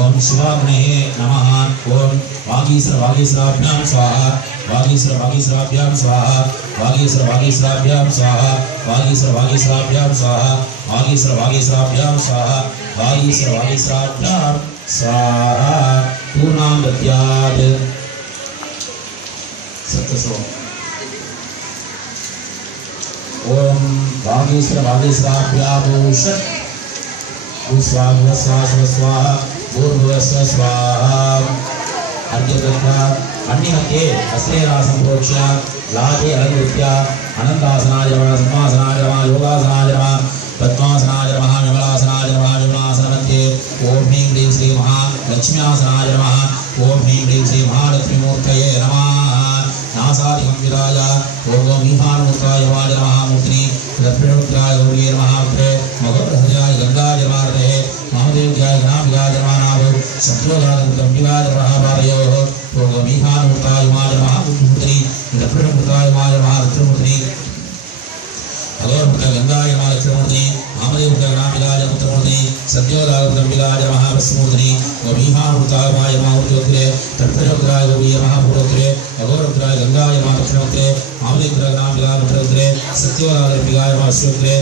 ओम शिवाग्नये नमः। ओम वागीश्वराभ्यां स्वाहा वागीश्वराभ्यां स्वाहा वागीश्वराभ्यां स्वाहा वागीश्वराभ्यां स्वाहा वागीश्वराभ्यां स्वाहा वागीश्वराभ्यां स्वाहा। पूर्णां दद्यात् सप्तसो। ओम वागीश्वराभ्यामुषत् स्वाहा भूर्भुवस्व स्वाहा। अर्घ्यदत्वा अन्यमध्ये हस्तेरासं प्रोक्ष्य लाभे अलङ्कृत्य अनन्तासनाय नमः सिंहासनाय नमः योगासनाय नमः पद्मासनाय नमः विमलासनाय नमः विमलासनमध्ये ओम ह्रीं क्लीं श्री महालक्ष्म्यासनाय नमः ओम ह्रीं क्लीं श्री महालक्ष्मीमूर्तये नमः। नासादिकं विराज ओम मीहानमूर्ताय नमः मूर्तिनि दक्षिणमुद्राय गौर्ये नमः मगोरहृदयाय गंगाय नमः महादेव्याय गणाभ्याय नमः नाभो शत्रुघ्नाय नमः पादयोः ओम मीहानमूर्ताय नमः मूर्तिनि दक्षिणमुद्राय नमः दक्षिणमूर्तिनि अगोरमुद्राय गंगाय नमः दक्षिणमूर्तिनि महादेव्याय गणाभ्याय मूर्तिनि सद्योदागंबिकाय नमः वस्मूर्तिनि ओम मीहानमूर्ताय नमः मूर्तिने दक्षिणमुद्राय गौर्ये नमः पूर्वोत्तरे अगोरमुद्राय गंगाय नमः दक्षिणोत्तरे महादेव्याय गणाभ्याय मूर्तिने सद्योदागंबिकाय नमः वस्मूर्तिने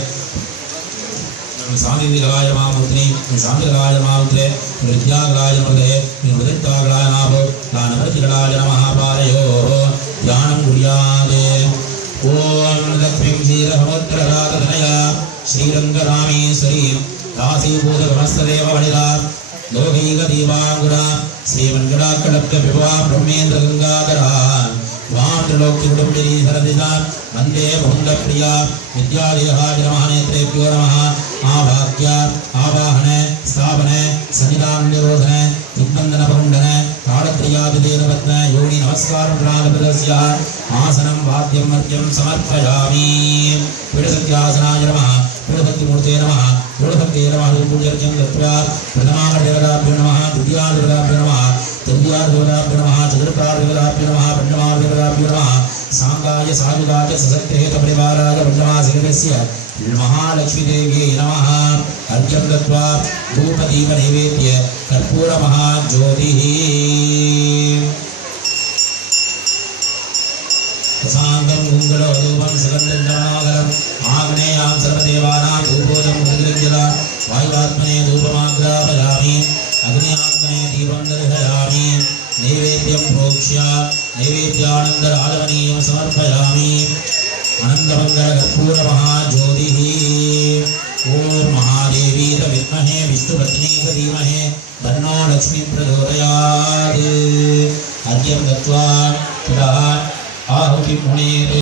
शांतिलाय मामुद्री शांतिलाय मामुद्रे विद्यालाय मुद्रे विद्यालाय नाभो दानवर्तिलाय नमः पारयोः ध्यानं कुर्यादे। ओम लक्ष्मीं श्रीरमोत्तररातनया श्रीरंगरामेश्वरी दासीभूतगमस्तदेव वनिता लोकैकदीपाङ्कुरा श्रीमङ्गलाकलब्धविभवा ब्रह्मेन्द्र गंगाधरा वां त्रिलोक्यकुटुम्बिनी सरदिता वन्दे भुङ्गप्रिया विद्यालयाय नमः नेत्रेभ्यो नमः आभाग्य आवाहन स्थापन सन्निधान निरोधन दिग्बंधन प्रमुंडन ताड़क्रियादिदेवरत्न योनि नमस्कार प्रणामप्रदस्य आसनं वाद्यं मर्त्यं समर्पयामि। पीठसत्यासनाय नमः पीठसत्यमूर्ते नमः पीठसत्ये नमः पूज्यर्घ्यं दत्त्वा प्रथमादेवताभ्यो नमः द्वितीयादेवताभ्यो नमः तृतीयादेवताभ्यो नमः चतुर्थादेवताभ्यो नमः पञ्चमादेवताभ्यो नमः सांगाय सायुगाय सशक्तेत परिवाराय पञ्चमासिकस्य महालक्ष्मी देव्यै नमः। अर्घ्यं दत्त्वा धूपदीप नैवेद्य कर्पूर महाज्योतिः प्रसादं गुङ्गलोधूपं सुगन्धं जनागरम् आग्नेयां सर्वदेवानां धूपोदं मुद्रिज्यला वायुवात्मने धूपमाग्रापयामि अग्न्यात्मने दीपं दर्शयामि नैवेद्यं प्रोक्ष्य नैवेद्यानन्दराजमनीयं समर्पयामि। आनंदमंगल महाज्योतिः ओम महादेवी विद्महे विष्णुपत्नी धीमहि तन्नो लक्ष्मी प्रचोदयात्। अर्घ्यं दत्त्वा आहुतिं मुनेः।